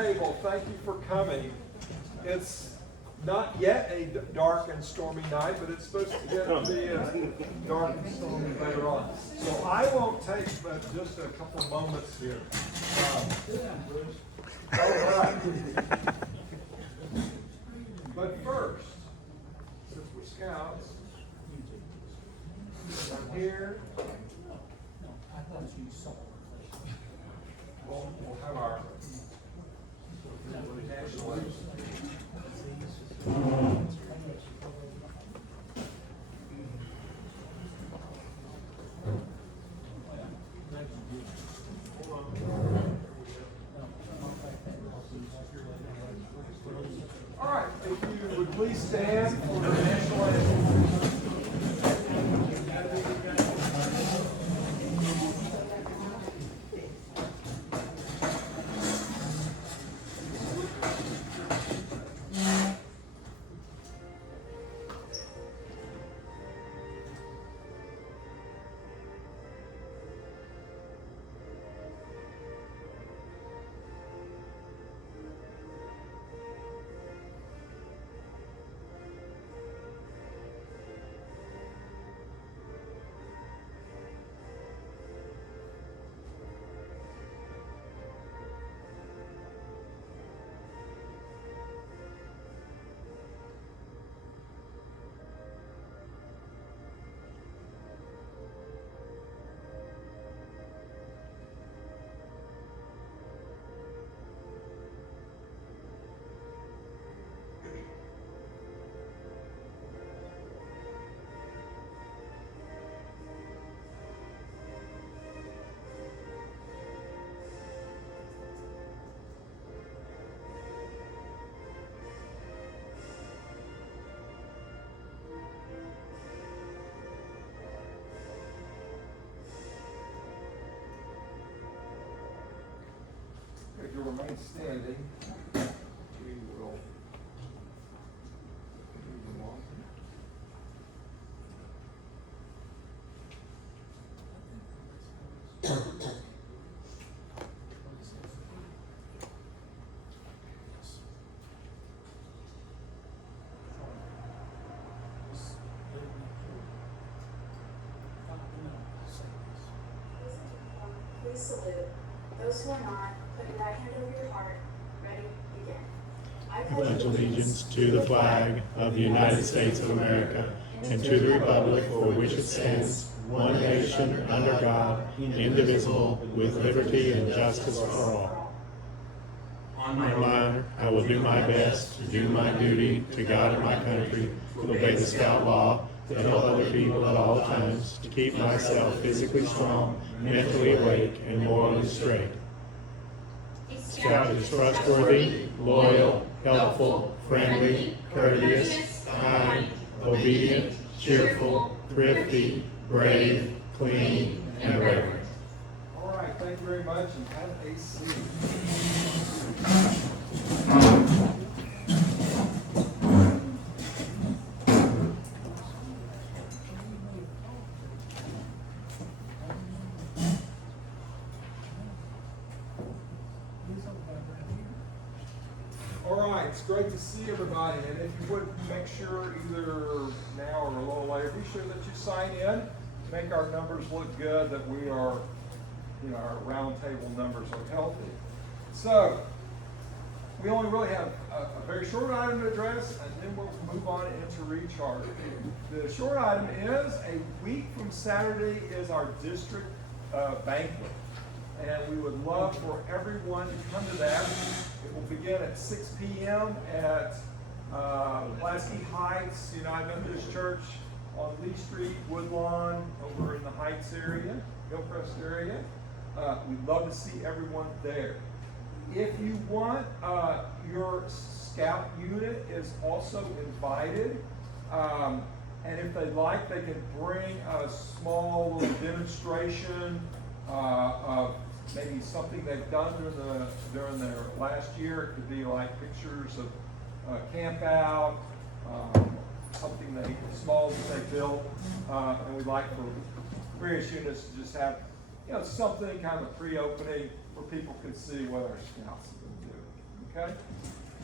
Roundtable, thank you for coming. It's not yet a dark and stormy night, but it's supposed to get to be dark and stormy later on. So I won't take but just a couple moments here. All right. But first, since we're scouts, I'm here. We'll have our national anthem. All right, if you would please stand for the national anthem. If you remain standing, we will move along. Please salute those who are not. Put your right hand over your heart. Ready? Begin. I Pledge allegiance to the flag of the United States of America and to the republic for which it stands, one nation under God, indivisible, with liberty and justice for all. On my honor, I will do my best to do my duty to God and my country, to obey the Scout law, to help other people at all times, to keep myself physically strong, mentally awake, and morally straight. Scout is trustworthy, loyal, helpful, friendly, courteous, kind, obedient, cheerful, thrifty, brave, clean, and reverent. All right, thank you very much, and have a seat. All right, it's great to see everybody, and if you would make sure either now or a little later, be sure that you sign in, make our numbers look good, that we are, our roundtable numbers are healthy. So, we only really have a very short item to address, and then we'll move on into Rechartering. The short item is, a week from Saturday is our district banquet. And we would love for everyone to come to that. It will begin at 6 p.m. at Pulaski Heights United Methodist Church on Lee Street, Woodlawn, over in the Heights area, Hillcrest area. We'd love to see everyone there. If you want, your scout unit is also invited. And if they'd like, they can bring a small little demonstration of maybe something they've done during their last year. It could be like pictures of camp out, something small that they built, and we'd like for various units to just have something kind of pre-opening where people could see what our scouts have been doing. okay?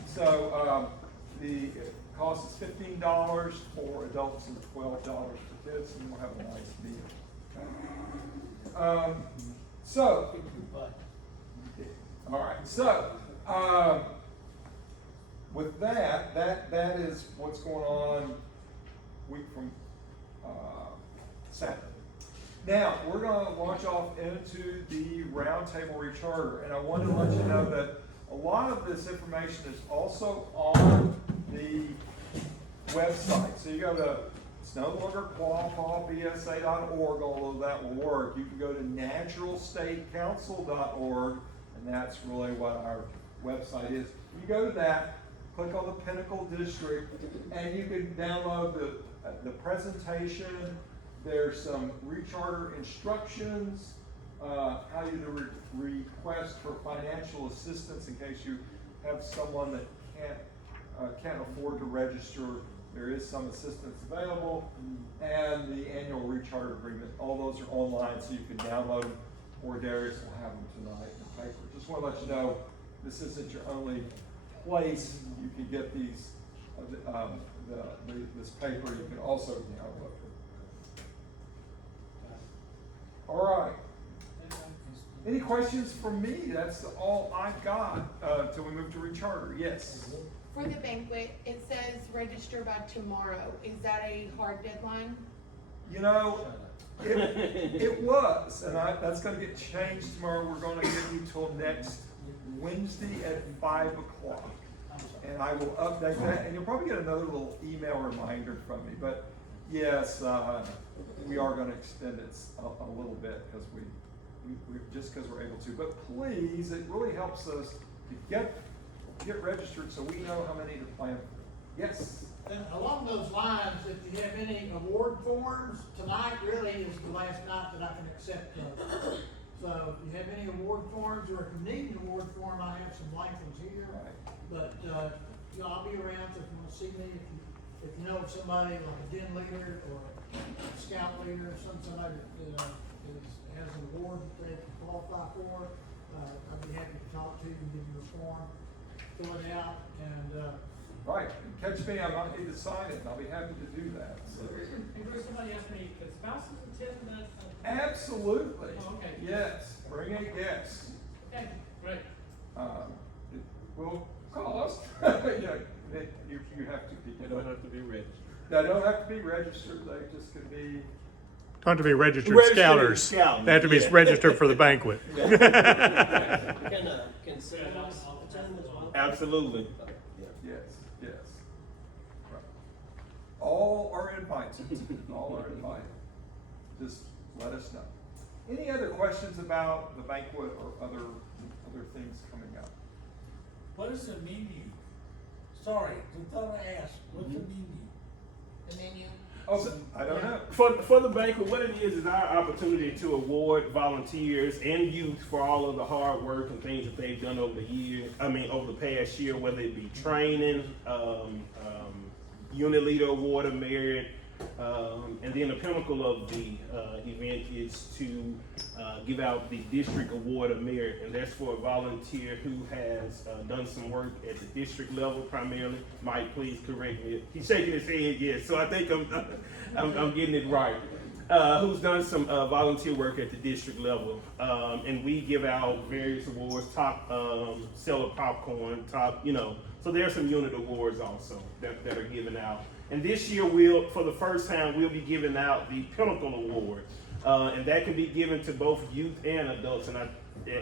So the cost is $15 for adults and $12 for kids, and we'll have a nice meal. Okay? So, all right, so with that is what's going on week from Saturday. Now, we're going to launch off into the Roundtable Recharter, and I wanted to let you know that a lot of this information is also on the website. So you go to, it's no longer qualifybsa.org, although that will work. You can go to naturalstatecouncil.org, and that's really what our website is. You go to that, click on the Pinnacle District, and you can download the presentation. There's some recharter instructions, how you request for financial assistance in case you have someone that can't afford to register. There is some assistance available, and the annual recharter agreement. All those are online, so you can download them, or Darius will have them tonight in the paper. Just want to let you know this isn't your only place you can get these. This paper you can also download. All right. Any questions from me? That's all I've got till we move to recharter. Yes. For the banquet, it says register by tomorrow. Is that a hard deadline? You know, it was, and that's going to get changed tomorrow. We're going to give you till next Wednesday at 5 o'clock. And I will update that, and you'll probably get another little email reminder from me. But yes, we are going to extend it a little bit because we just because we're able to. But please, it really helps us to get registered so we know how many to plan for. Yes. And along those lines, if you have any award forms, tonight really is the last night that I can accept those. So if you have any award forms, or if you need an award form, I have some blank ones here. Right. But you know, I'll be around, so if you want to see me, if you know of somebody like a den leader or a scout leader, somebody that has an award that they can qualify for, I'd be happy to talk to you and give you a form, fill it out, and Right. Catch me. I might need to sign it, and I'll be happy to do that. So. Hey, Bruce, somebody asked me, could spouses attend that? Absolutely. Oh, okay. Yes. Bring a guest. Okay, great. It will cost. You have to be. They don't have to be registered. They don't have to be registered. They just could be. Don't have to be registered Registered scouters. scouting, They have to be yeah. registered for the banquet. Can citizens attend as well? Absolutely. Yes. Yes. Right. All are invited. All are invited. Just let us know. Any other questions about the banquet or other things coming up? What is the menu? Sorry, I thought I asked, what's the menu? The menu? Oh, I don't know. For the banquet, what it is our opportunity to award volunteers and youth for all of the hard work and things that they've done over the past year, whether it be training, unit leader award of merit, and then the pinnacle of the event is to give out the district award of merit, and that's for a volunteer who has done some work at the district level primarily. Mike, please correct me. He's shaking his head, yes. So I think I'm getting it right. Who's done some volunteer work at the district level, and we give out various awards, top seller popcorn, top, so there are some unit awards also that are given out. And this year, for the first time, we'll be giving out the Pinnacle Award. And that can be given to both youth and adults. And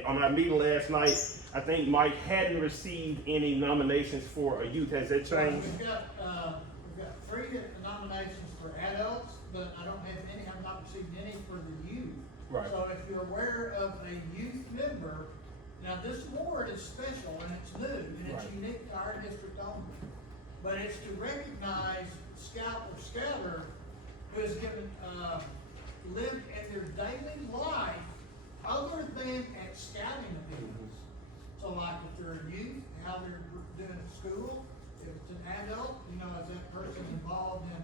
on our meeting last night, I think Mike hadn't received any nominations for a youth. Has that changed? We've got 3 different nominations for adults, but I don't have any, I've not received any for the youth. Right. So if you're aware of a youth member, now this award is special and it's new and it's Right. unique to our district only. But it's to recognize scout or scouter who has given, lived in their daily life other than at scouting events. So like if they're a youth, how they're doing at school. If it's an adult, is that person involved in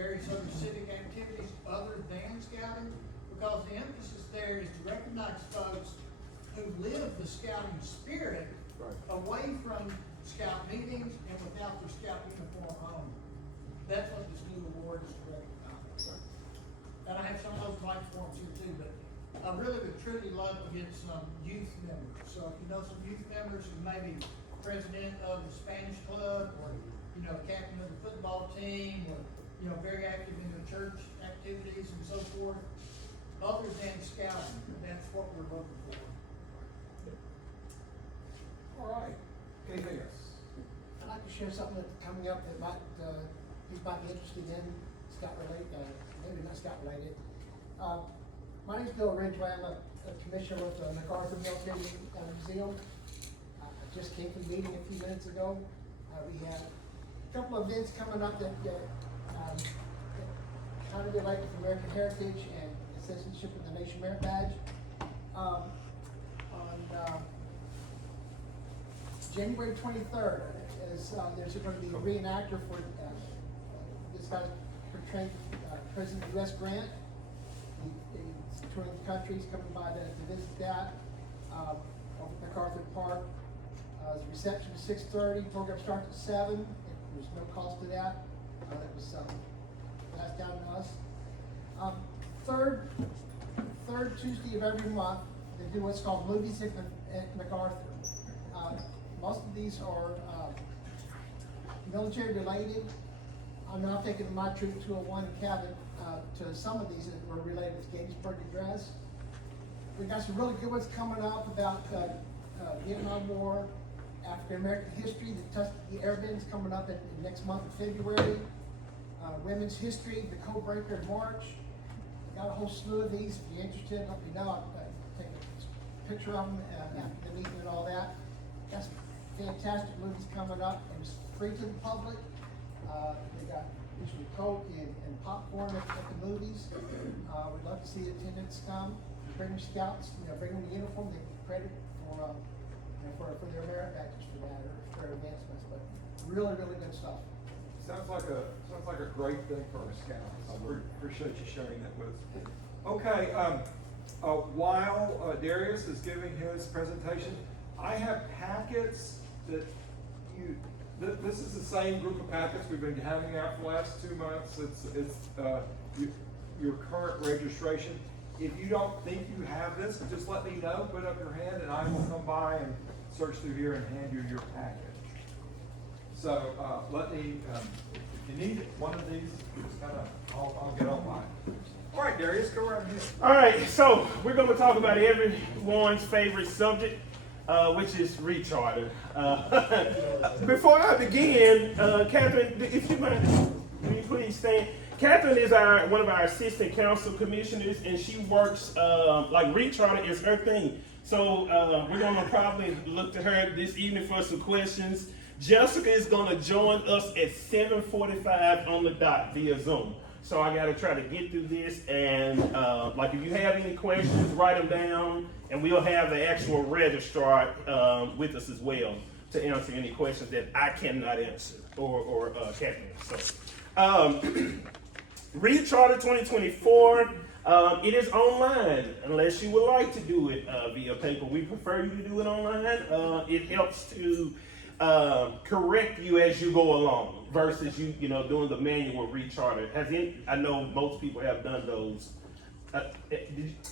various other civic activities other than scouting? Because the emphasis there is to recognize folks who live the scouting spirit away from scout meetings and without their scout uniform on. That's what the school award is to recognize. And I have some of those blank forms here too, but I really would truly love to get some youth members. So if you know some youth members who may be president of the Spanish club, or, you know, captain of the football team, or, you know, very active in the church activities and so forth, other than scouting, that's what we're looking for. All right, anything else? I'd like to share something that's coming up that might, you might be interested in, Scott related, maybe not Scott related. My name's Bill Ridgway. I'm a commissioner with the MacArthur Military Museum. I just came from the meeting a few minutes ago. We have a couple of events coming up that kind of relate with American heritage and citizenship with the Nation Merit Badge. On January 23rd, there's going to be a reenactor for this guy portraying President U.S. Grant. He's touring the country. He's coming by to visit that over at MacArthur Park. The reception is 6:30. Program starts at 7. There's no cost to that. That was passed down to us. Third Tuesday of every month, they do what's called Movies at MacArthur. Most of these are military related. I mean, I'm thinking of my troop 201 cabin to some of these that were related to Gettysburg Address. We got some really good ones coming up about Vietnam War, African American history. The Tuskegee Airmen's coming up in next month in February. Women's history, the Code Breaker in March. Got a whole slew of these. If you're interested, let me know. I'll take a picture of them after the meeting and all that. Got some fantastic movies coming up, and it's free to the public. They got usually Coke and popcorn at the movies. We'd love to see attendants come. Bring your scouts, bring them the uniform. They get credit for their merit badges for that, or for their advancements. But really, really good stuff. Sounds like a great thing for our scouts. I appreciate you sharing that with us. Okay, while Darius is giving his presentation, I have packets that this is the same group of packets we've been having out for the last 2 months. It's your current registration. If you don't think you have this, just let me know, put up your hand, and I will come by and search through here and hand you your packet. So let me, if you need one of these, just I'll get on mine. All right, Darius, go right ahead. All right, so we're going to talk about everyone's favorite subject, which is recharter. Before I begin, Catherine, if you mind, will you please stand? Catherine is one of our assistant council commissioners, and she works like recharter is her thing. So we're going to probably look to her this evening for some questions. Jessica is going to join us at 7:45 on the dot via Zoom. So I got to try to get through this, and like if you have any questions, write them down, and we'll have the actual registrar with us as well to answer any questions that I cannot answer or Catherine. So Recharter 2024. It is online unless you would like to do it via paper. We prefer you to do it online. It helps to correct you as you go along versus you doing the manual recharter. I know most people have done those.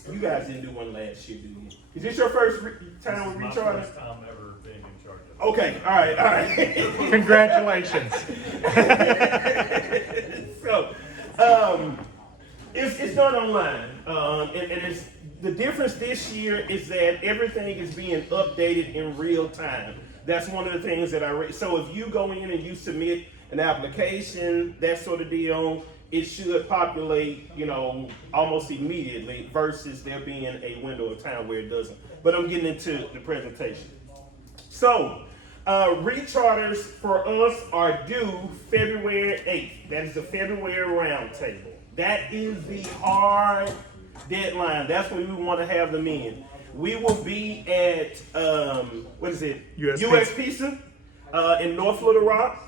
You guys didn't do one last year, did you? Is this your first time with recharter? First time ever being in charge of it. Okay, all right. Congratulations. So, it's done online, and it's the difference this year is that everything is being updated in real time. That's one of the things that I read. So if you go in and you submit an application, that sort of deal, it should populate, almost immediately versus there being a window of time where it doesn't. But I'm getting into the presentation. So, recharters for us are due February 8th. That is the February Roundtable. That is the hard deadline. That's when we want to have them in. We will be at, US Pizza in North Little Rock.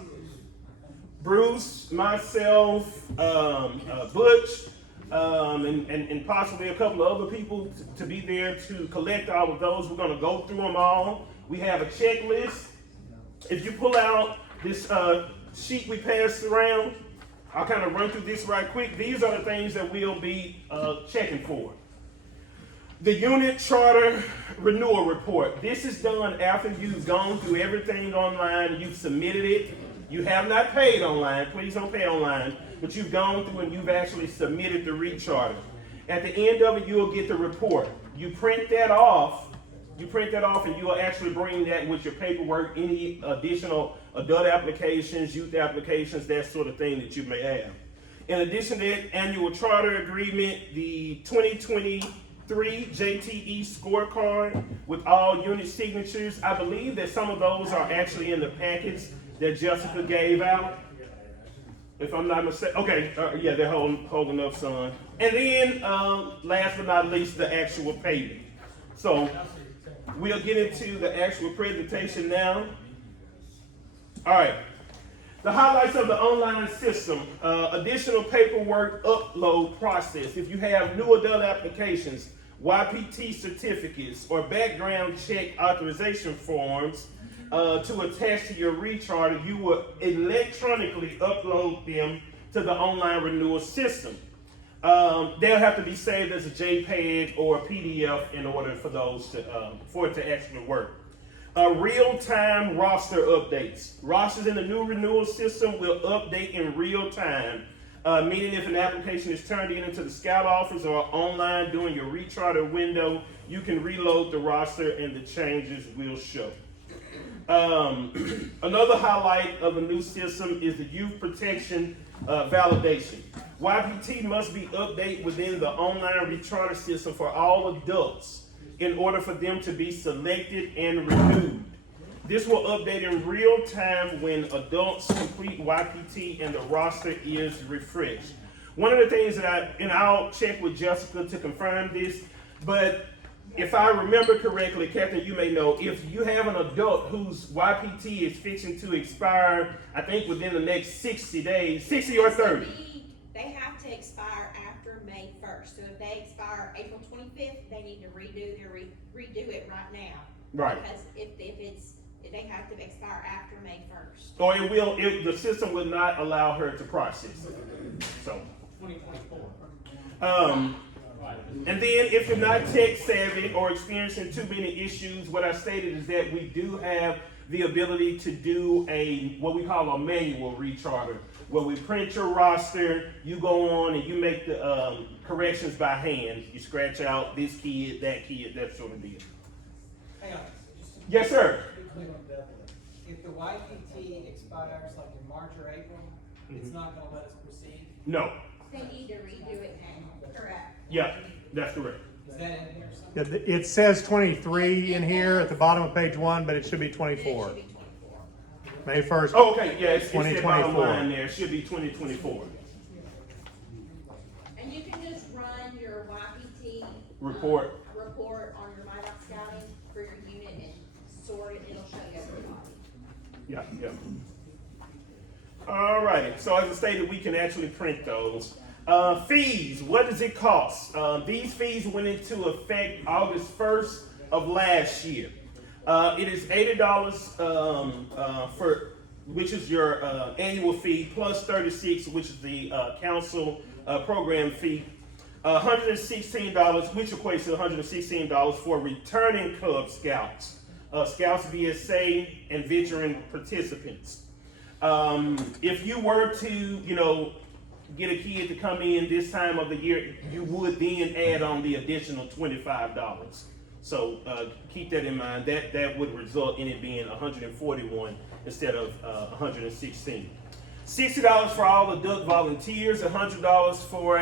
Bruce, myself, Butch, and possibly a couple of other people to be there to collect all of those. We're going to go through them all. We have a checklist if you pull out this sheet we passed around, I'll kind of run through this right quick. These are the things that we'll be checking for. The unit charter renewal report. This is done after you've gone through everything online, you've submitted it. You have not paid online, please don't pay online, but you've gone through and you've actually submitted the recharter. At the end of it, you'll get the report. You print that off, and you'll actually bring that with your paperwork, any additional adult applications, youth applications, that sort of thing that you may have. In addition to that annual charter agreement, the 2023 JTE scorecard with all unit signatures. I believe that some of those are actually in the packets that Jessica gave out. If I'm not mistaken. Okay, yeah, they're holding up some. And then, last but not least, the actual payment. So, we'll get into the actual presentation now. All right. The highlights of the online system, additional paperwork upload process. If you have new adult applications, YPT certificates, or background check authorization forms to attach to your recharter, you will electronically upload them to the online renewal system. They'll have to be saved as a JPEG or a PDF in order for those for it to actually work. Real-time roster updates. Rosters in the new renewal system will update in real time, meaning if an application is turned into the Scout office or online during your recharter window, you can reload the roster and the changes will show. Another highlight of the new system is the youth protection validation. YPT must be updated within the online recharter system for all adults in order for them to be selected and renewed. This will update in real time when adults complete YPT and the roster is refreshed. One of the things that I'll check with Jessica to confirm this, but if I remember correctly, Captain, you may know, if you have an adult whose YPT is fixing to expire, I think within the next 60 days, 60 or 30. They have to expire after May 1st. So if they expire April 25th, they need to redo it right now. Right. Because if they have to expire after May 1st. Or the system will not allow her to process it. So. 2024. And then if you're not tech savvy or experiencing too many issues, what I stated is that we do have the ability to do what we call a manual recharter, where we print your roster, you go on and you make the corrections by hand. You scratch out this kid, that sort of deal. Hang on. Yes, sir. If the YPT expires like in March or April, it's not going to let us proceed? No. They need to redo it now. Correct. Yeah, that's correct. Is that in here somewhere? It says 23 in here at the bottom of page 1, but it should be 24. It should be 24. May 1st. Oh, okay, yeah, it's the 2024. bottom line there. It should be 2024. And you can just run your YPT Report. report on your My Dot Scouting for your unit and sort it. It'll show you everybody. Yeah. All righty. So as I stated, we can actually print those. Fees, what does it cost? These fees went into effect August 1st of last year. It is $80 which is your annual fee, plus $36, which is the council program fee. $116, which equates to $116 for returning Cub Scouts, Scouts VSA, and veteran participants. If you were to, get a kid to come in this time of the year, you would then add on the additional $25. So keep that in mind. That would result in it being $141 instead of $116. $60 for all adult volunteers, $100 for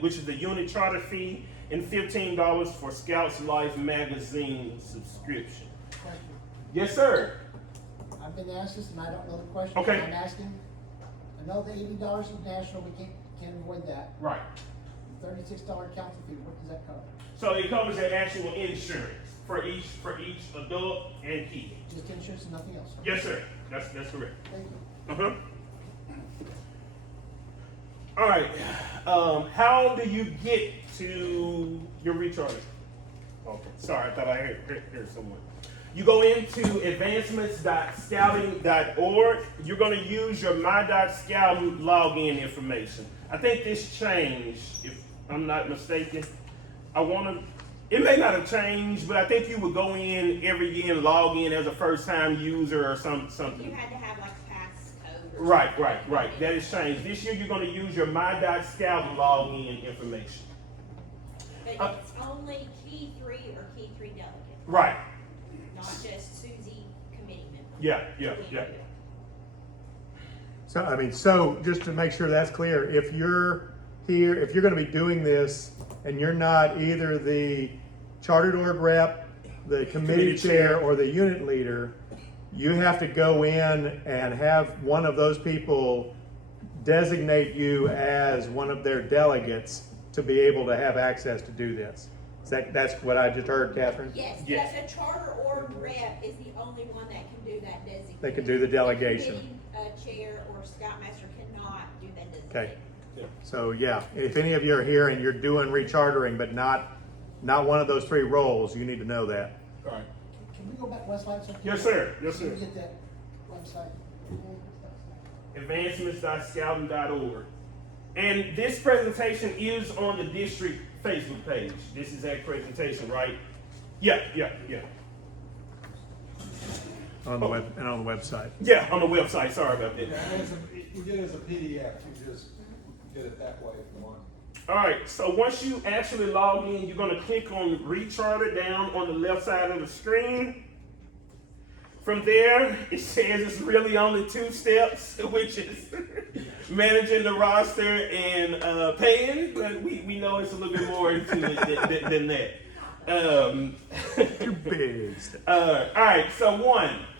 which is the unit charter fee, and $15 for Scouts Life magazine subscription. Yes, sir. I've been asked this and I don't know the question. Okay. I'm asking. I know the $80 is national, we can't avoid that. Right. $36 council fee, what does that cover? So it covers the actual insurance for each adult and kid. Just insurance and nothing else? Yes, sir. That's correct. Thank you. Uh-huh. All right. How do you get to your recharter? Okay. Sorry, I thought I heard someone. You go into advancements.scouting.org. You're going to use your my.scouting login information. I think this changed, if I'm not mistaken. It may not have changed, but I think you would go in every year and log in as a first-time user or something. You had to have like a passcode. Right. That has changed. This year you're going to use your my.scouting login information. But it's only key 3 or key 3 delegates. Right. Not just Susie committee member. Yeah. So just to make sure that's clear, if you're here, if you're going to be doing this and you're not either the chartered org rep, the committee chair, or the unit leader, you have to go in and have one of those people designate you as one of their delegates to be able to have access to do this. That's what I just heard, Catherine? Yes, Yes. but a charter org rep is the only one that can do that designation. They can do the delegation. The committee, chair or scoutmaster cannot do that designation. Okay. So yeah, if any of you are here and you're doing rechartering, but not one of those 3 roles, you need to know that. All right. Can we go back one slide? So Yes, sir. Get that website. Advancements.scouting.org. And this presentation is on the district Facebook page. This is that presentation, right? Yeah. On the web and on the website. Yeah, on the website. Sorry about that. You get it as a PDF, you just get it that way if you want. All right, so once you actually log in, you're going to click on Recharter down on the left side of the screen. From there, it says it's really only 2 steps, which is managing the roster and paying, but we know it's a little bit more into it than that. Too big. All right, so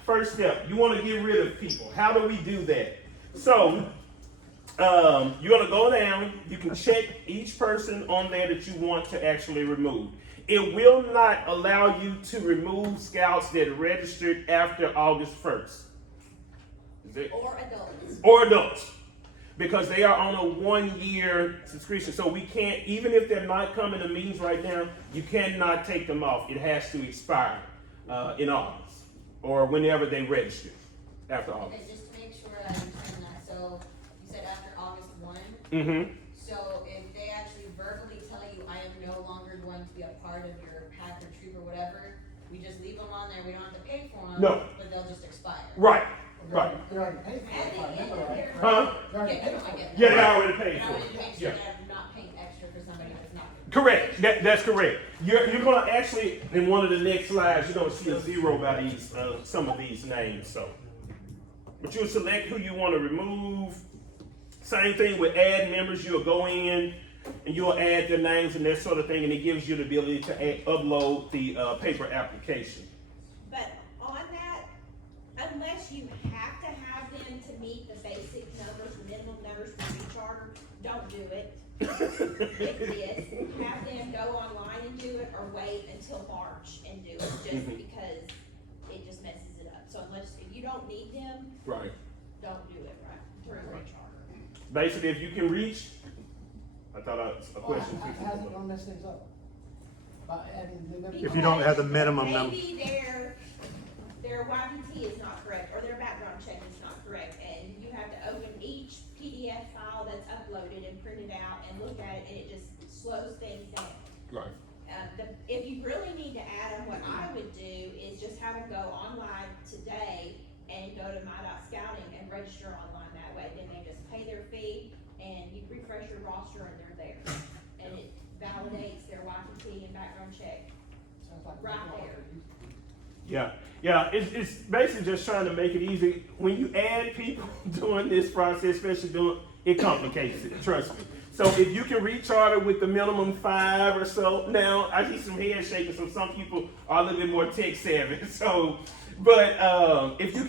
first step, you want to get rid of people. How do we do that? So you're going to go down. You can check each person on there that you want to actually remove. It will not allow you to remove scouts that registered after August 1st. Or adults. Because they are on a 1-year subscription. So we can't, even if they're not coming to meetings right now, you cannot take them off. It has to expire in August or whenever they register after August. Okay, just to make sure I understand that. So you said after August 1. Mm-hmm. So if they actually verbally tell you, I am no longer going to be a part of your pack or troop or whatever, we just leave them on there. We don't have to pay for them. No. But they'll just expire. Right. They're already paid for it, if I remember right. Huh? They're already paid for it. Yeah, they already paid But I for wanted it. to make sure that I'm not paying extra for somebody that's not. Correct. That's correct. You're going to actually, in one of the next slides, you're going to see a 0 by these some of these names. So, but you'll select who you want to remove. Same thing with add members. You'll go in and you'll add their names and that sort of thing, and it gives you the ability to upload the paper application. But on that, unless you have to have them to meet the basic numbers, minimum numbers for recharter, don't do it. Like this, have them go online and do it, or wait until March and do it, just because it just messes it up. So if you don't need them, Right. don't do it through recharter. Basically, if you can reach, I thought a question. How's it gonna mess things up? By adding new members? If you don't have the minimum number. Maybe their YPT is not correct, or their background check is not correct, and you have to open each PDF file that's uploaded and print it out and look at it, and it just slows things down. Right. If you really need to add them, what I would do is just have them go online today and go to my.scouting and register online that way. Then they just pay their fee and you refresh your roster and they're there. And it validates their YPT and background check Sounds like right there. Yeah. It's basically just trying to make it easy. When you add people during this process, especially it complicates it. Trust me. So if you can recharter with the minimum 5 or so, now I see some head shaking. So some people are a little bit more tech savvy. So, but if you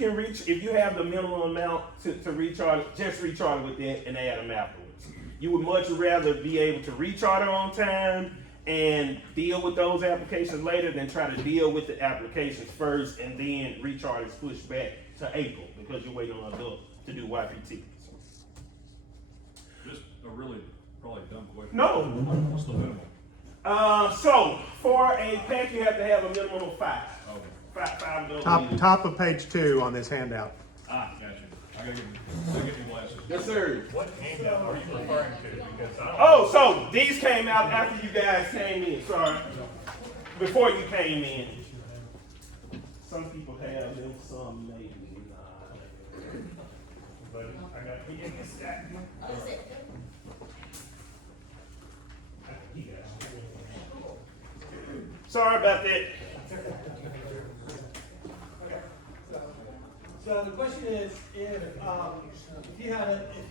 have the minimum amount to recharter, just recharter with it and add them afterwards. You would much rather be able to recharter on time and deal with those applications later than try to deal with the applications first and then recharge is pushed back to April because you're waiting on adult to do YPT. Just a really probably dumb question. No. What's the minimum? So for a pack, you have to have a minimum of 5. Okay. five of those. Top of page 2 on this handout. Ah, gotcha. I gotta get my glasses. Yes, sir. What handout are you referring to? Because Oh, so these came out after you guys came in, sorry. Before you came in. Some people have them, some maybe not. But I got he in the stack. Oh, is it? Sorry about that. So the question is, if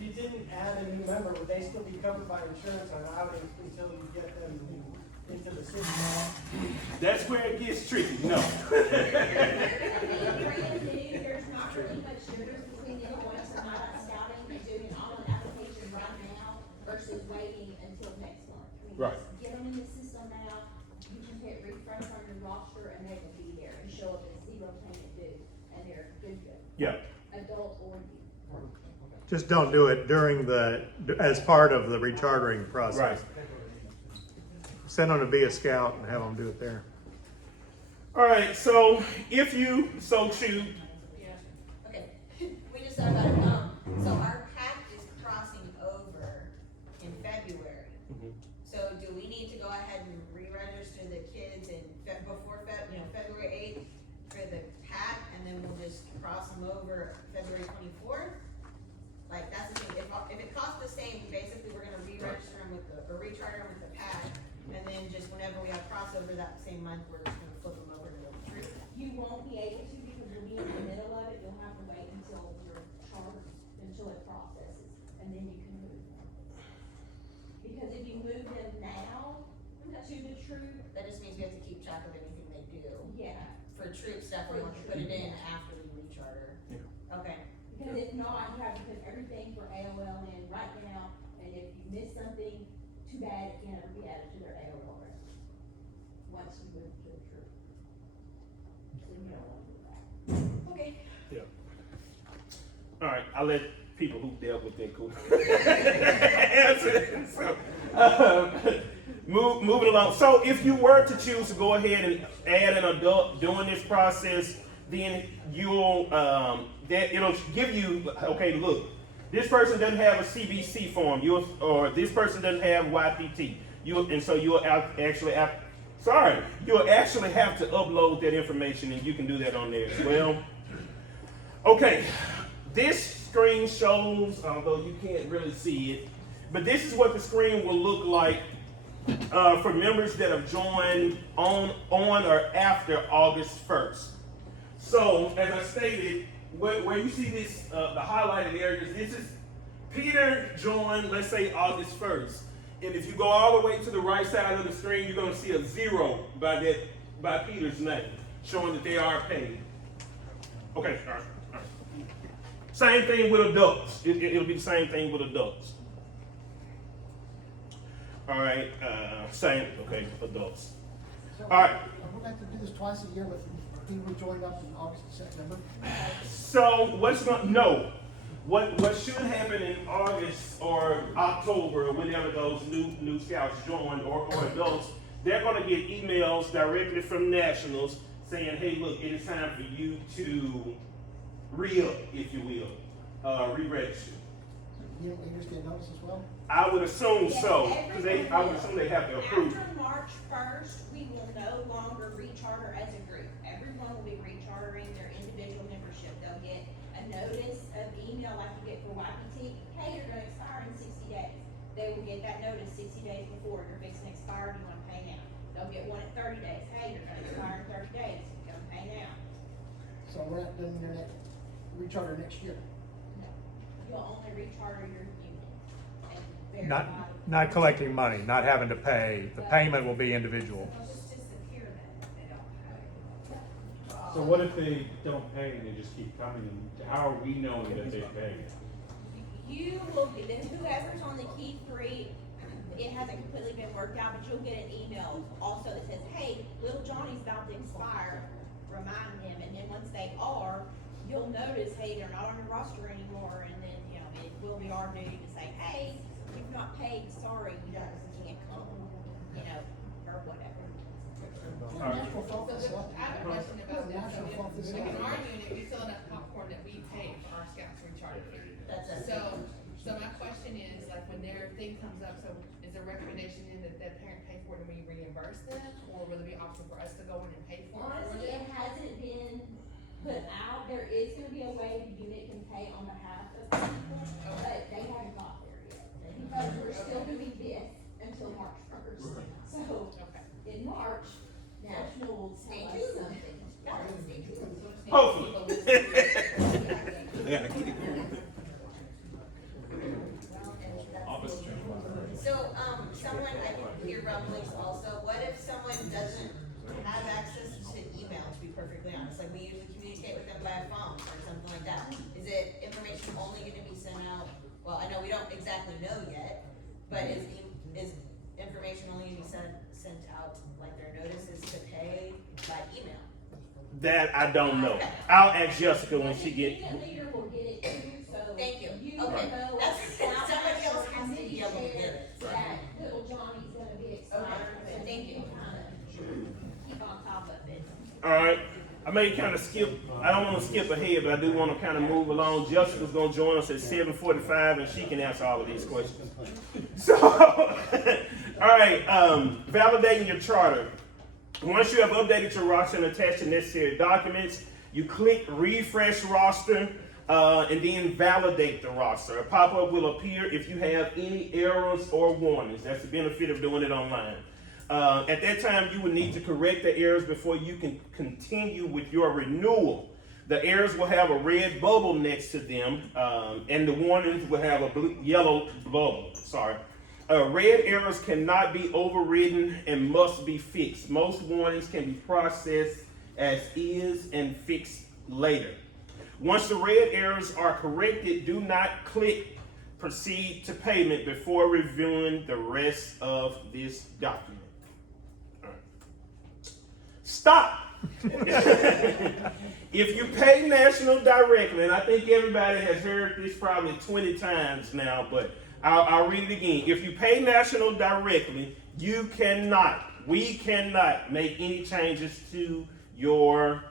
you didn't add a new member, would they still be covered by insurance on outing until you get them into the system? That's where it gets tricky, no. Brand new, there's not really much difference between the ones that are not on scouting and doing an online application right now versus waiting until next month. I mean, Right. just get them in the system now, you can hit refresh on your roster and they will be there and show up as zero payment due, and they're good to go. Yeah. Adult or youth. Just don't do it during as part of the rechartering process. Right. Send them to be a scout and have them do it there. All right, so if you so choose, Okay, we just thought about it, so our pact is crossing over in February. So do we need to go ahead and re-register the kids before February 8th for the pact, and then we'll just cross them over February 24th? Like, that's the thing, if it costs the same, basically, we're gonna re-register them or recharter them with the pact, and then just whenever we have crossover that same month, we're just gonna flip them over to the troop. You won't be able to because we'll be in the middle of it, you'll have to wait until your charter, until it processes, and then you can move them. Because if you move them now to the troop, That just means we have to keep track of anything they do. yeah, For troop stuff, we want to put it in after we recharter. Yeah. Okay. because if not, you have to put everything for AOL in right now, and if you miss something, too bad, it can't ever be added to their AOL record. Once you move to the troop. So you don't want to do that. Okay. all right, I'll let people who dealt with that cool answer. So, moving along. So if you were to choose to go ahead and add an adult during this process, then you'll it'll give you, okay, look, this person doesn't have a CBC form, or this person doesn't have YPT. You'll actually have to upload that information, and you can do that on there as well. Okay, this screen shows, although you can't really see it, but this is what the screen will look like for members that have joined on or after August 1st. So, as I stated, where you see this, the highlighted areas, this is Peter joined, let's say August 1st. And if you go all the way to the right side of the screen, you're going to see a 0 by Peter's name, showing that they are paid. Okay, all right. Same thing with adults. It'll be the same thing with adults. All right, okay, adults. So, All right. We're going to do this twice a year with people who joined up in August and September. So what should happen in August or October, or whenever those new scouts join or adults, they're going to get emails directly from nationals saying, hey, look, it is time for you to re-up, if you will, re-register. You just get notice as well? I would assume Yes, so, because everyone I would will. assume they have to approve. After March 1st, we will no longer recharter as a group. Everyone will be rechartering their individual membership. They'll get a notice of email like you get for YPT, hey, you're gonna expire in 60 days. They will get that notice 60 days before, you're fixing to expire, you wanna pay now. They'll get one at 30 days, hey, you're gonna expire in 30 days, you're gonna pay now. So we're not doing your recharter next year. No, you'll only recharter your unit. And Not verify. collecting money, not having to pay. The payment will be individual. They'll just disappear then if they don't pay. So what if they don't pay and they just keep coming, and how are we knowing that they paid? You will be, then whoever's on the key 3, it hasn't completely been worked out, but you'll get an email also that says, hey, little Johnny's about to expire, remind them, and then once they are, you'll notice, hey, they're not on your roster anymore, and then, it will be our duty to say, hey, you've not paid, sorry, you guys can't come, or whatever. National Fall So Festival. I have a question about this. National Fall So Festival. in our unit, we still enough popcorn that we pay for our scouts rechartering. That's it. So my question is, like, when their thing comes up, so is there recommendation in that the parent pay for it and we reimburse them? Or will there be an option for us to go in and pay for it? Honestly, it hasn't been put out. There is gonna be a way the unit can pay on behalf of people, but they haven't got there yet. Because we're still doing this until March first. So, Okay. in March, National will tell us something. Stay tuned. Hopefully. So, someone, I can hear rumblings also, what if someone doesn't have access to email, to be perfectly honest? Like, we usually communicate with them by phone or something like that. Is it information only gonna be sent out? Well, I know we don't exactly know yet, but is information only gonna be sent out, like their notices to pay by email? That I don't know. Okay. I'll ask Jessica when she The get. unit leader will get it too, so. Thank you. You Okay. know, That's- that somebody else national has to be committee able to get shares it. That little Johnny's gonna be expired. Okay. So Thank you. can kinda keep on top of it. All right. I may kind of skip. I don't want to skip ahead, but I do want to kind of move along. Jessica's gonna join us at 7:45, and she can answer all of these questions. So, all right. Validating your charter. Once you have updated your roster and attached the necessary documents, you click refresh roster and then validate the roster. A pop-up will appear if you have any errors or warnings. That's the benefit of doing it online. At that time, you will need to correct the errors before you can continue with your renewal. The errors will have a red bubble next to them, and the warnings will have a yellow bubble. Sorry. Red errors cannot be overridden and must be fixed. Most warnings can be processed as is and fixed later. Once the red errors are corrected, do not click proceed to payment before reviewing the rest of this document. All right. Stop. If you pay National directly, and I think everybody has heard this probably 20 times now, but I'll read it again. If you pay National directly, we cannot make any changes to your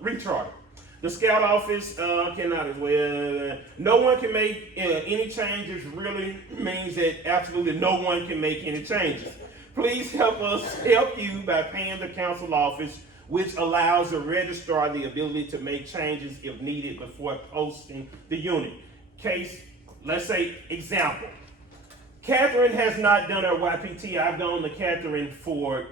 recharter. The scout office cannot as well. No one can make any changes really means that absolutely no one can make any changes. Please help us help you by paying the council office, which allows the registrar the ability to make changes if needed before posting the unit. Case, let's say, example. Catherine has not done her YPT. I've gone to Catherine for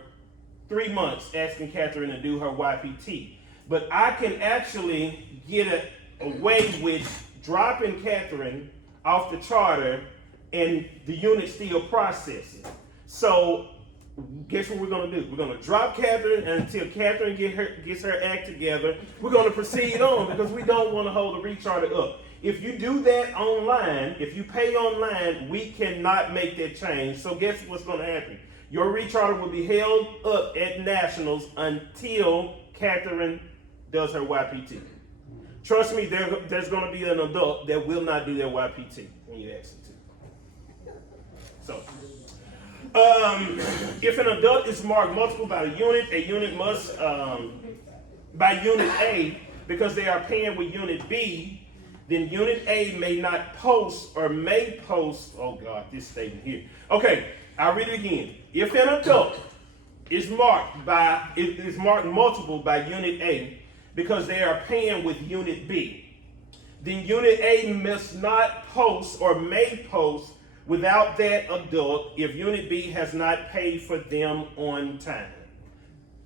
3 months asking Catherine to do her YPT. But I can actually get away with dropping Catherine off the charter and the unit still processing. So guess what we're going to do? We're going to drop Catherine until Catherine gets her act together. We're going to proceed on because we don't want to hold the recharter up. If you do that online, if you pay online, we cannot make that change. So guess what's going to happen? Your recharter will be held up at Nationals until Catherine does her YPT. Trust me, there's going to be an adult that will not do their YPT when you ask them to. So, if an adult is marked multiple by a unit must, by unit A, because they are paying with unit B, then unit A may not post or may post, oh God, this statement here. Okay, I'll read it again. If an adult is marked multiple by unit A because they are paying with unit B, then unit A must not post or may post without that adult if unit B has not paid for them on time.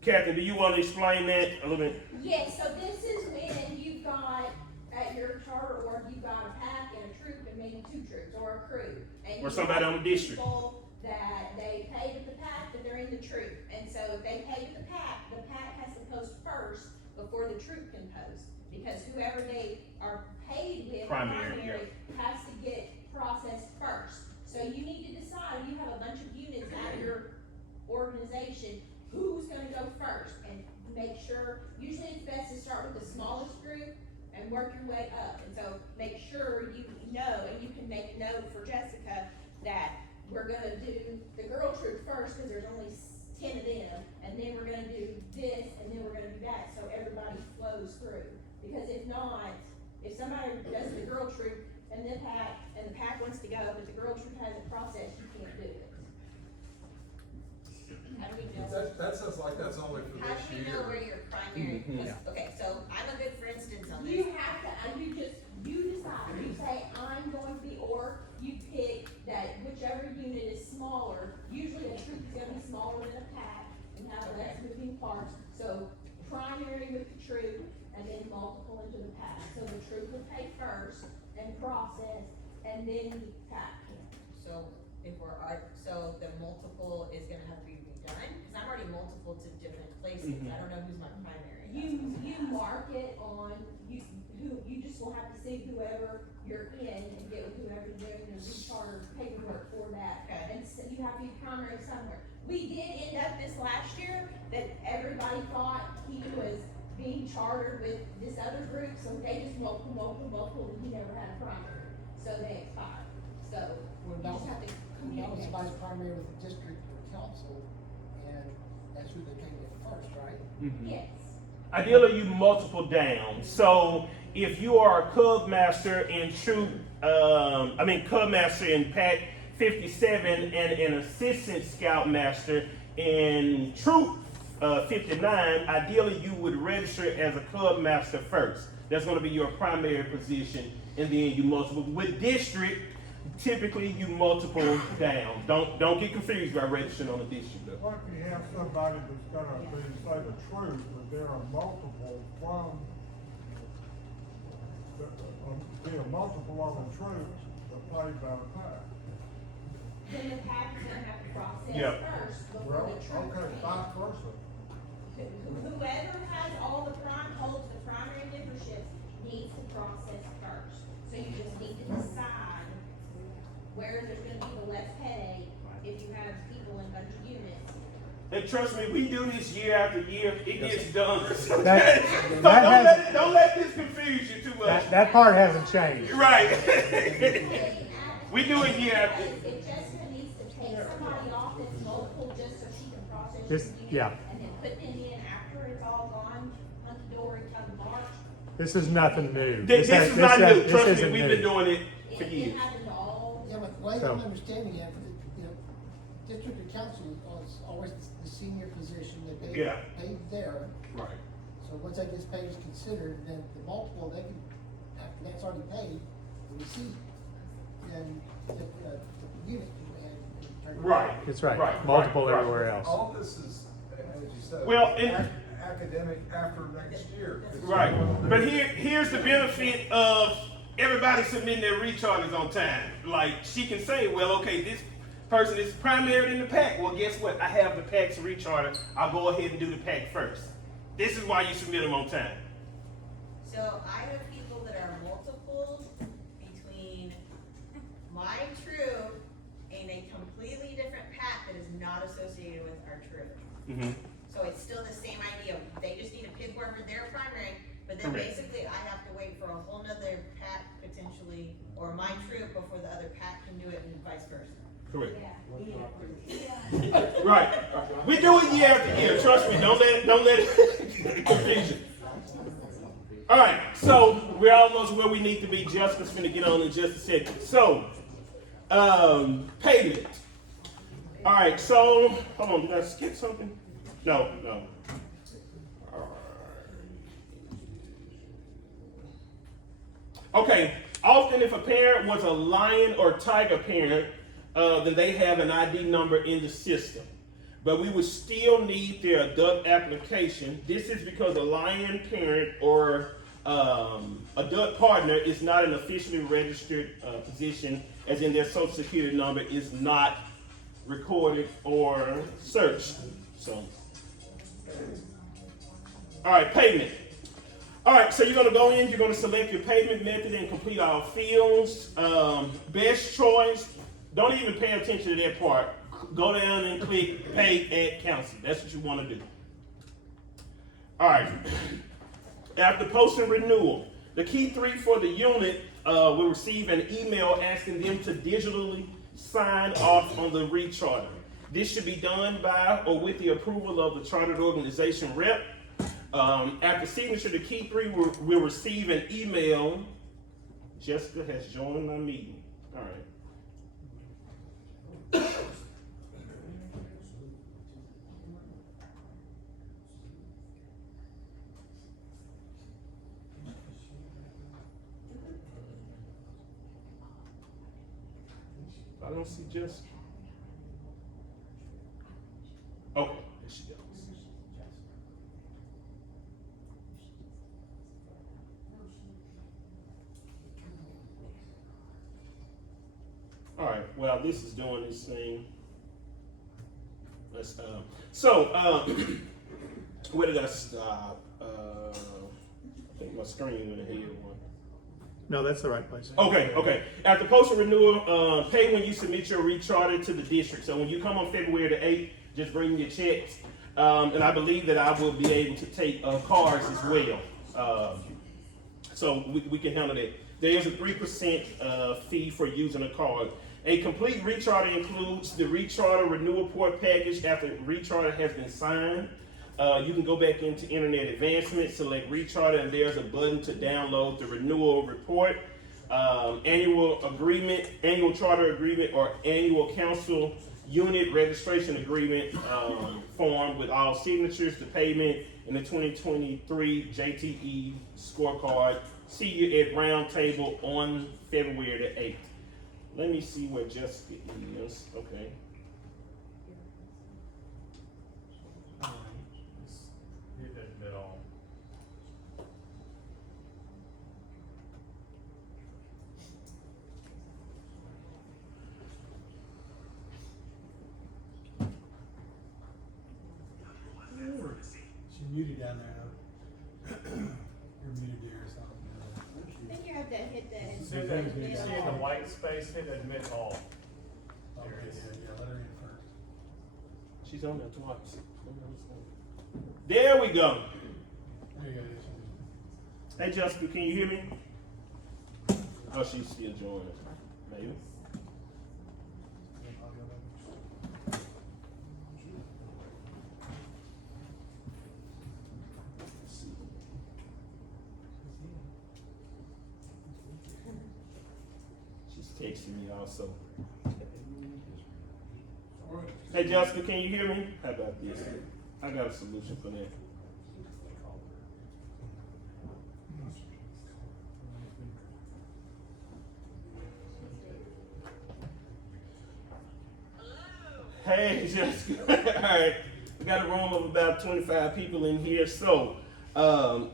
Catherine, do you want to explain that a little bit? Yes, so this is when you've got, at your charter org, you've got a pack and a troop and maybe 2 troops or a crew. And Or somebody on the district. People that they pay with the pack, but they're in the troop. And so if they pay with the pack has to post first before the troop can post. Because whoever they are paid with, Primary, has to get processed first. So you need to decide, you have a bunch of units at your organization, who's gonna go first, and make sure, usually it's best to start with the smallest group and work your way up. And so make sure you know, and you can make a note for Jessica that we're gonna do the girl troop first, because there's only 10 of them, and then we're gonna if not, if somebody does the girl troop and the pack wants to go, but the girl troop hasn't processed, you can't do it. How do we know? That sounds like that's only for How this do we year. know where your primary, okay, so I'm a good for instance on this. You have to, you decide, you say, I'm going to be, or you pick that whichever unit is smaller, usually a troop is gonna be smaller than a pack and have less moving parts, so primary with the troop and then multiple into the pack. So the troop will pay first and process, and then the pack. So so the multiple is gonna have to be redone, cause I'm already multiple to different places, I don't know who's my primary. You mark it on, you just will have to see whoever you're in and get with whoever doing the recharter paperwork for that. Okay. And so you have to be primary somewhere. We did end up this last year that everybody thought he was being chartered with this other group, so they just multiple, and he never had a primary, so they expired. So you just have to That was communicate. vice primary with the district or council, and that's who they came with first, right? Yes. Ideally, you multiple down. So if you are a Cub Master in Troop, Cub Master in Pack 57 and an Assistant Scout Master in Troop 59, ideally you would register as a Cub Master first. That's going to be your primary position, and then you multiple. With District, typically you multiple down. Don't get confused by registering on the district. What if you have somebody that's gonna be, say, the truth, but there are multiple from, there are multiple of the troops that paid by the pack? Then the pack is gonna have to process Yeah. first before Well, the troop. okay, vice versa. Whoever has all the holds the primary memberships needs to process first. So you just need to decide where there's gonna be the less headache if you have people in a bunch of units. And trust me, we do this year after year. It gets done. Don't let this confuse you too much. That part hasn't changed. Right. We do it year after. If Jessica needs to take somebody off that's multiple just so she can process Just- your yeah. unit, and then put them in after it's all gone, hunky-dory come March. This is nothing new. This is not new. this Trust me, isn't we've new. been doing it for It years. happened all. Yeah, but the way So- I'm understanding it, district or council is always the senior position that they Yeah. paid there. Right. So once that gets paid is considered, then the multiple, they can, after that's already paid, the receipt, then the unit can go ahead and turn it. Right. That's right. Right, Multiple right, everywhere else. All this is, as you said, Well, and- academic after next year. Right. But here's the benefit of everybody submitting their recharges on time. Like, she can say, well, okay, this person is primary in the pack. Well, guess what? I have the pack's recharter. I'll go ahead and do the pack first. This is why you submit them on time. So I have people that are multiple between my troop and a completely different pack that is not associated with our troop. Mm-hmm. So it's still the same idea, they just need to pick wherever their primary, but then Correct. basically I have to wait for a whole nother pack potentially, or my troop before the other pack can do it and vice versa. Correct. Yeah. Right. We do it year after year. Trust me. Don't let it confuse you. All right. So we're almost where we need to be. Jessica's gonna get on in just a second. So, payment. All right. So hold on. Did I skip something? No. All right. Okay. Often, if a parent was a lion or tiger parent, then they have an ID number in the system. But we would still need their adult application. This is because a lion parent or adult partner is not an officially registered position, as in their social security number is not recorded or searched. So, all right, payment. All right, so you're gonna go in, you're gonna select your payment method and complete all fields. Best choice, don't even pay attention to that part. Go down and click pay at council. That's what you wanna do. All right, after posting renewal, the key 3 for the unit will receive an email asking them to digitally sign off on the recharter. This should be done by or with the approval of the chartered organization rep. After signature, the key three will receive an email. Jessica has joined my meeting. All right. I don't see Jessica. Okay, there she goes. All right, well, this is doing this thing. Let's, where did I stop? I think my screen went ahead one. No, that's the right place. Okay. At the postal renewal, pay when you submit your recharter to the district. So when you come on February the 8th, just bring your checks. And I believe that I will be able to take cards as well. So we can handle that. There is a 3% fee for using a card. A complete recharter includes the recharter renewal port package after recharter has been signed. You can go back into Internet Advancement, select recharter, and there's a button to download the renewal report, annual charter agreement, or annual council unit registration agreement form with all signatures, the payment, and the 2023 JTE scorecard. See you at Roundtable on February the 8th. Let me see where Jessica is. Okay. Hit that bit all. She muted down there. You're muted there or something. I think you have to hit that. See that, you see in the white space, hit admit all. Okay, yeah, let her in first. She's on there twice. There we go. There you go. Hey Jessica, can you hear me? Oh, she's still joining. Maybe. She's texting me also. Hey Jessica, can you hear me? How about this? I got a solution for that. Hey Jessica. All right, we got a room of about 25 people in here. So,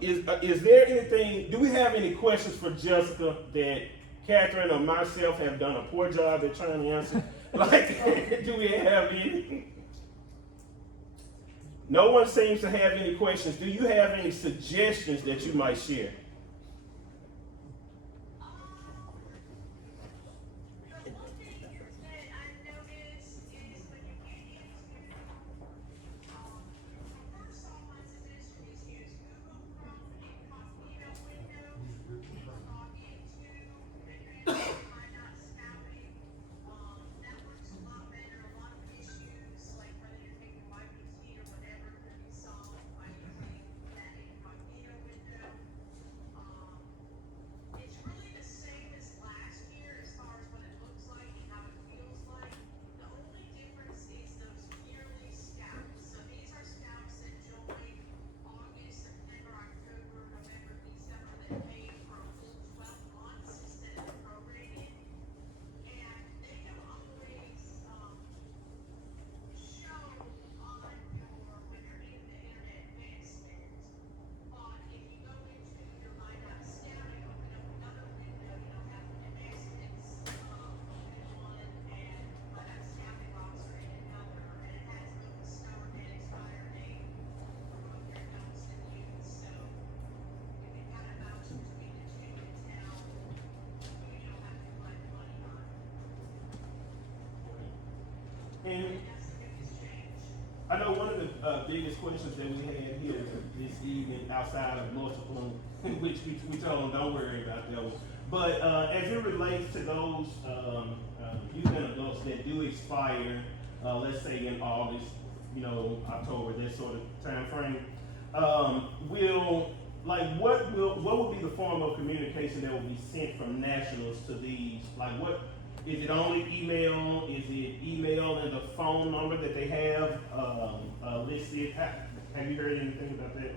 is there anything? Do we have any questions for Jessica that Catherine or myself have done a poor job at trying to answer? Like, do we have any? No one seems to have any questions. Do you have any suggestions that you might share? And I know one of the biggest questions that we had here this evening, outside of multiple, which we told them don't worry about that one. But as it relates to those youth and adults that do expire, let's say in August, October, that sort of time frame, what would be the form of communication that will be sent from nationals to these? Like, what is it? Only email? Is it email and the phone number that they have listed? Have you heard anything about that?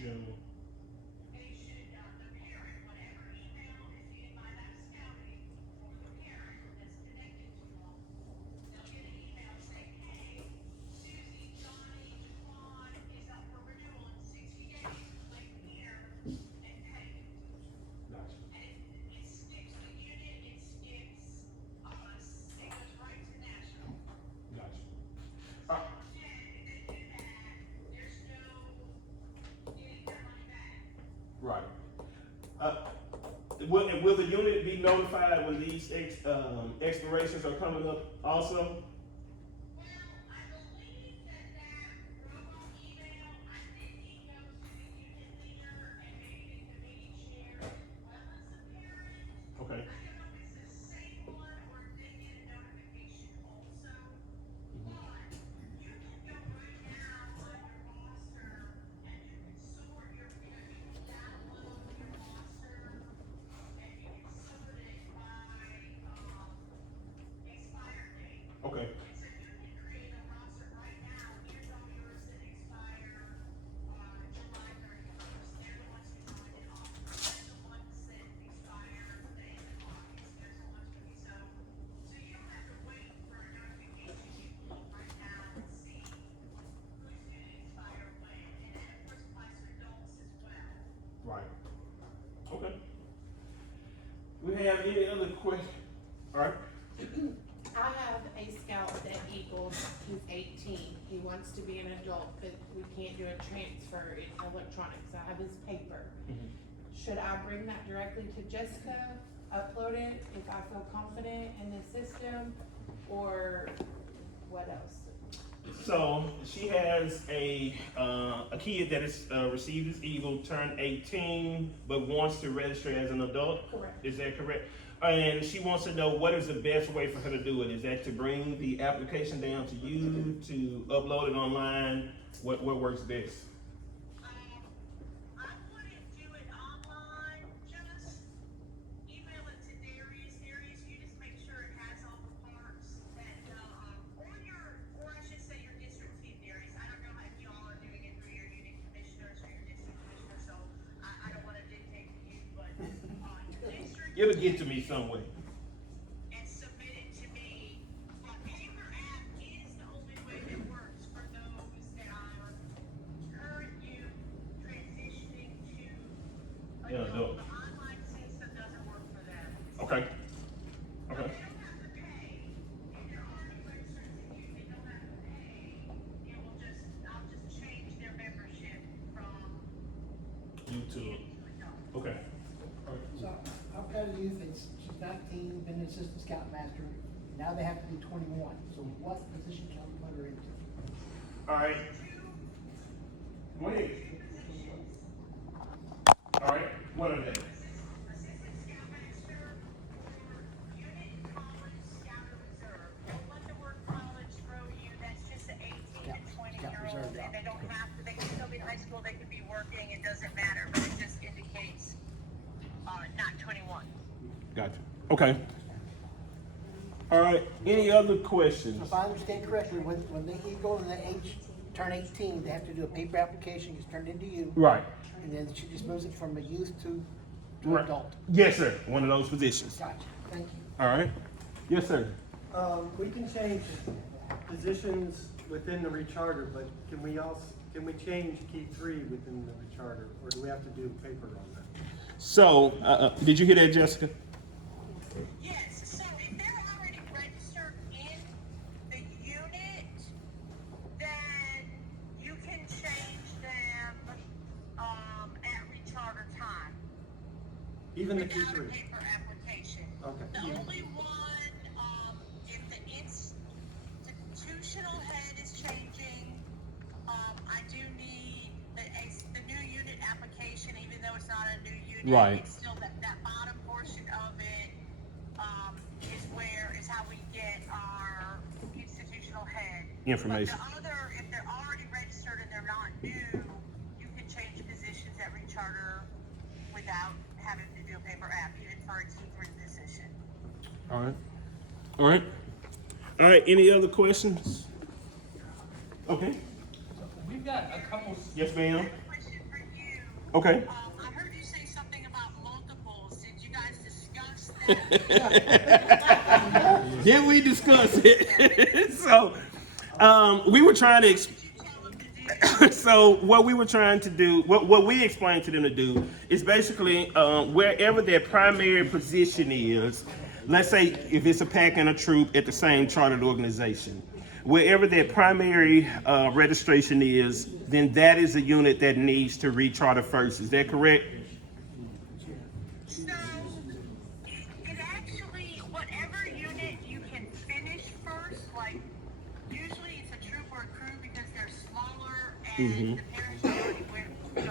June. Right. Will the unit be notified when these expirations are coming up also? Okay. Okay. Right. Okay. We have any other questions? All right. I have a scout that equals, he's 18, he wants to be an adult, but we can't do a transfer, it's electronic, so I have his paper. Should I bring that directly to Jessica, upload it, if I feel confident in the system, or what else? So she has a kid that has received his Eagle, turned 18, but wants to register as an adult. Correct. Is that correct? And she wants to know what is the best way for her to do it. Is that to bring the application down to you, to upload it online? What works best? It'll get to me some way. And submit it to me. A paper app is the only way that works for those that are current youth transitioning to adult. The online system doesn't work for them. Okay. They don't have to pay. If they're already registered to you, they don't have to youth, she's 19, been an assistant scoutmaster, now they have to be 21, so what position can we put her into? All right. Go ahead. All right, what are they? Assistant Scoutmaster or unit college scout or reserve. Don't let the word college throw you. That's just an 18 to 20-year-old, and they don't have to. They can still be in high school. They could be working. It doesn't matter, but it just indicates not 21. Gotcha. Okay. All right. Any other questions? If I understand correctly, when they go to the age, turn 18, they have to do a paper application, gets turned into you. Right. And then she just moves it from a youth to Right. adult. Yes, sir. One of those positions. Gotcha, thank you. All right. Yes, sir. We can change positions within the recharter, but can we change key 3 within the recharter, or do we have to do paper on that? So, did you hear that, Jessica? Yes, so if they're already registered in the unit, then you can change them at recharter time. Even the key Without a 3? paper application. Okay. The only one, if the institutional head is changing, I do need the new unit application, even though it's not a new unit. Right. It's still that bottom portion of it, is how we get our institutional head. Information. But the other, if they're already registered and they're not new, you can change positions at recharter without having to do a paper app, even for a T3 position. All right. All right. All right. Any other questions? Okay. We've got a couple. Yes, ma'am. I have a question for you. Okay. I heard you say something about multiples. Did you guys discuss that? Did we discuss it? So, we were trying to. So what we were trying to do, what we explained to them to do, is basically wherever their primary position is. Let's say if it's a pack and a troop at the same chartered organization, wherever their primary registration is, then that is a unit that needs to recharter first. Is that correct? So, it actually, whatever unit you can finish first, like, usually it's a troop or a crew because they're smaller and the parents are already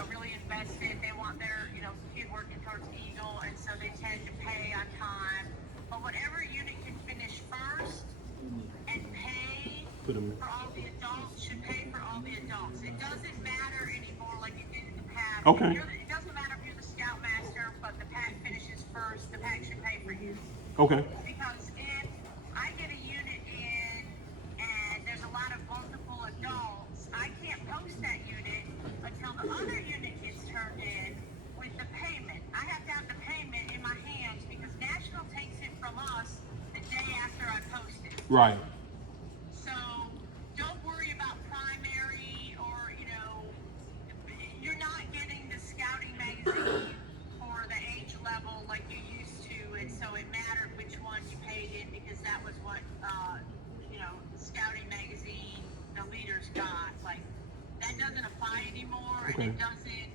really invested. They want their, kid working towards Eagle, and so they tend to pay on time. But whatever unit can finish first and pay for all the adults should pay for all the adults. It doesn't matter anymore like it did in the past. Okay. It doesn't matter if you're the scoutmaster, but the pack finishes first, the pack should pay for you. Okay. Because if I get a unit in and there's a lot of multiple adults, I can't post that unit until the other unit gets turned in with the payment. I have to have the payment in my hands because National takes it from us the day after I post it. Right. So don't worry about primary or, you're not getting the scouting magazine for the age level like you used to, and so it mattered which one you paid in because that was what, scouting magazine, the leaders got. Like, that doesn't apply anymore, and it doesn't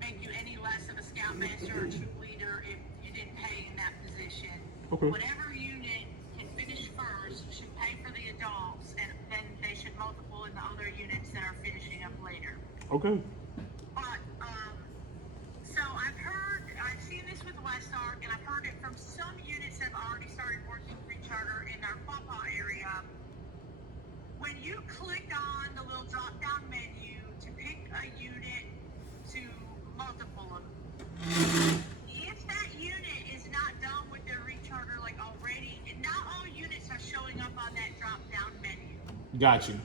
make you any less of a scoutmaster or troop leader if you didn't pay in that position. Okay. Whatever unit can finish first should pay for the adults, and then they should multiple in the other units that are finishing up later. Okay. But, so I've seen this with West Ark, and I've heard it from some units that have already started working recharter in our Pawpaw area. When you click on the little drop-down menu to pick a unit to multiple them, if that unit is not done with their recharter like already, and not all units are showing up on that drop-down menu. Got you.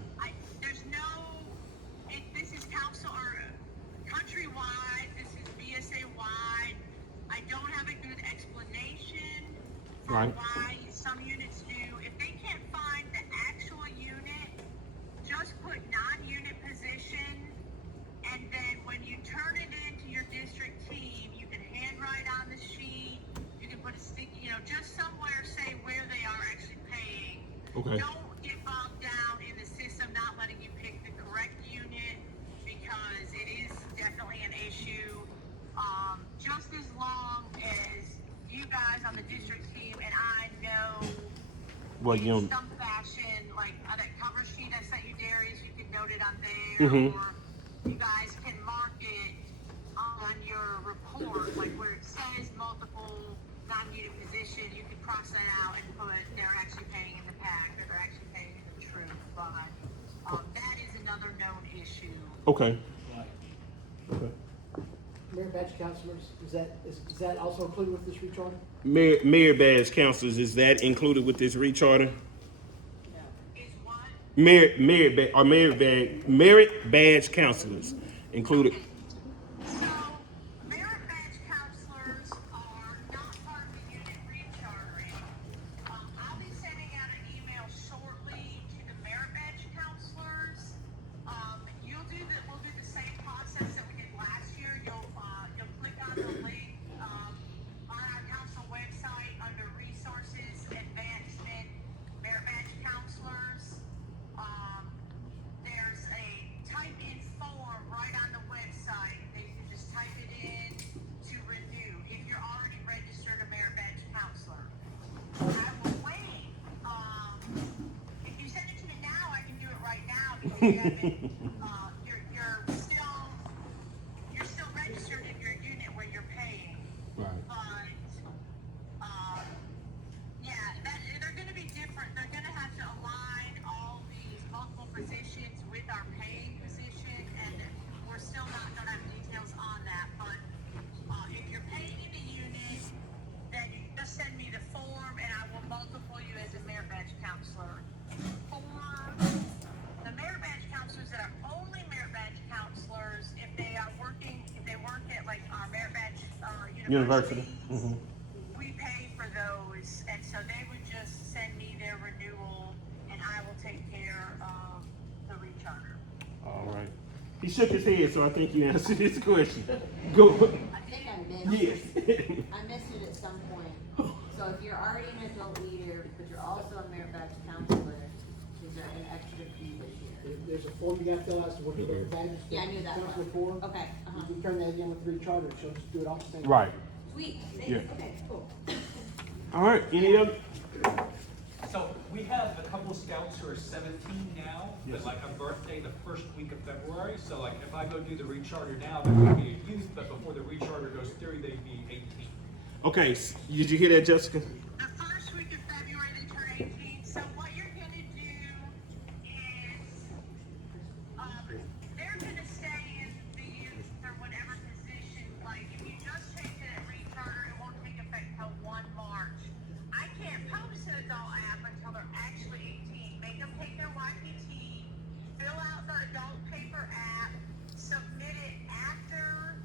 This is council or countrywide, this is BSA wide. I don't have a good explanation for why some units do. If they can't find the actual unit, just put non-unit position, and then when you turn it into your district team, you can handwrite on the sheet, you can put a sticky, just somewhere say where they are actually paying. Okay. Don't get bogged down in the system not letting you pick the correct unit because it is definitely an issue. Just as long as you guys Well, you know. in some fashion, like that cover sheet I sent you, Darius, you can note it on there, Mhm. or you guys can mark it on your report, like where it says multiple non-union position, you can cross that out and put they're actually paying in the PAC or they're actually paying in the truth, but that is another known issue. Okay. Okay. Mayor badge counselors, is that also included with this recharter? Mayor badge counselors, is that included with this recharter? Is what? Merit badge counselors included. So, merit badge counselors are not part of the unit rechartering. I'll be sending out an email shortly to the merit badge counselors. We'll do the same process that we did last year. You'll click on the link, on our council website under resources, advancement, merit badge counselors. There's a type-in form right on the website that you can just type it in to renew if you're already registered a merit badge counselor. I will wait. If you send it to me now, I can do it right now because you haven't. You're still registered in your unit where you're paying. Right. But they're going to be different. They're going to have to align all these multiple positions with our paying position, and we're still not going to have details on that. But if you're paying in the unit, then you just send me the form, and I will multiple you as a merit badge counselor. For the merit badge counselors that are only merit badge counselors, if they work at like our merit badge university. Mhm. We pay for those, and so they would just send me their renewal, and I will take care of the recharter. All right. He shook his head, so I think you answered his question. Go. I think I missed Yes. it. I missed it at some point. So if you're already an adult leader, but you're also a merit badge counselor, is there an extra fee this year? There's a form you gotta fill out, so we'll give you badges. Yeah, I knew that Counselor one. form. Okay, You can turn that in with the recharter, she'll just do it all the same. Right. Sweet, thanks, Yeah. okay, cool. All right. Any other? So we have a couple scouts who are 17 now, but like a birthday the first week of February. So like if I go do the recharter now, they would be a youth, but before the recharter goes through, they'd be 18. Okay. Did you hear that, Jessica? The first week of February, they turn 18. So what you're going to do is they're going to stay in the youth or whatever position. Like if you just change it at recharter, it won't take effect till 1 March. I can't post an adult app until they're actually 18. Make them take their YPT, fill out the adult paper app, submit it after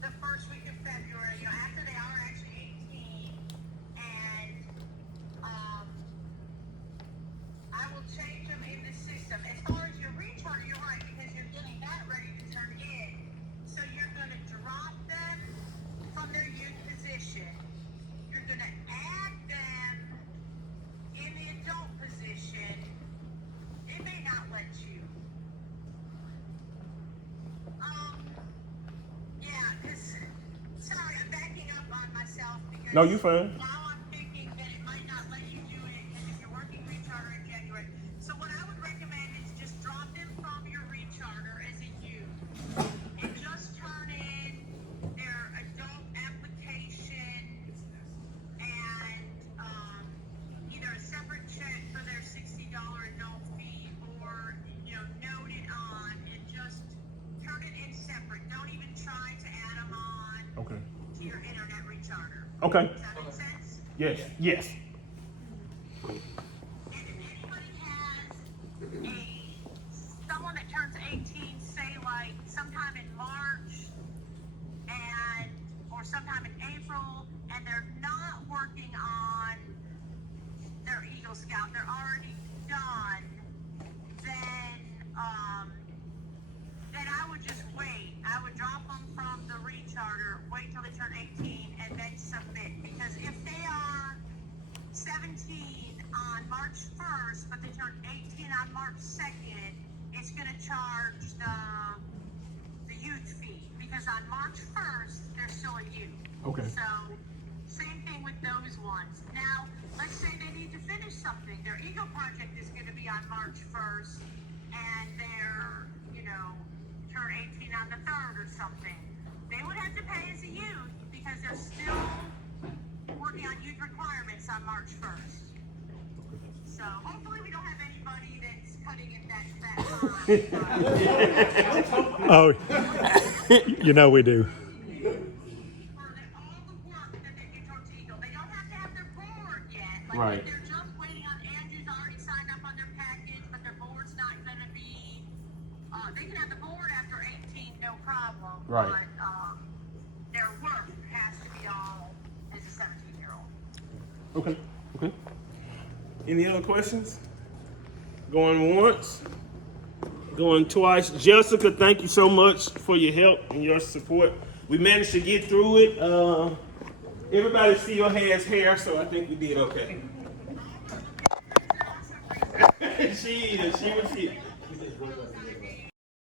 the first week of February, after they are actually 18, and I will change them in the system. As far as your recharter, you're right, because you're getting that ready to turn in. So you're going to drop them from their youth position. You're going to add them in the adult position. It may not let you. Sorry, I'm backing up on myself because No, you fine. now I'm thinking that it might not let you do it because if you're working recharter in January. So what I would recommend is just drop them from your recharter as a youth and just turn in their adult application and either a separate check for their $60 adult fee or note it on and just turn it in separate. Don't even try to add them on Okay. to your internet recharter. Okay. Does that make sense? Yes. Yes. And if anybody has someone that turns 18, say like sometime in March or sometime in April, and they're not working on their Eagle Scout, they're already done, then I would just wait. I would drop them from the recharter, wait till they turn 18, and then submit. Because if they are 17 on March 1st, but they turn 18 on March 2nd, it's going to charge the youth fee. Because on March 1st, they're still a youth. Okay. So, same thing with those ones. Now, let's say they need to finish something. Their Eco project is gonna be on March 1st, and they're, turn 18 on the 3rd or something. They would have to pay as a youth because they're still working on youth requirements on March 1st. So hopefully we don't have anybody that's cutting it that fine. Oh, we do. For all the work that they do towards Eagle. They don't have to have their board yet. Like, Right. they're just waiting on Andrew's already signed up on their package, but their board's not gonna be, they can have the board after 18, no problem. Right. But, their work has to be all as a 17-year-old. Okay, okay. Any other questions? Going once, going twice. Jessica, thank you so much for your help and your support. We managed to get through it. Everybody still has hair, so I think we did okay. She was here.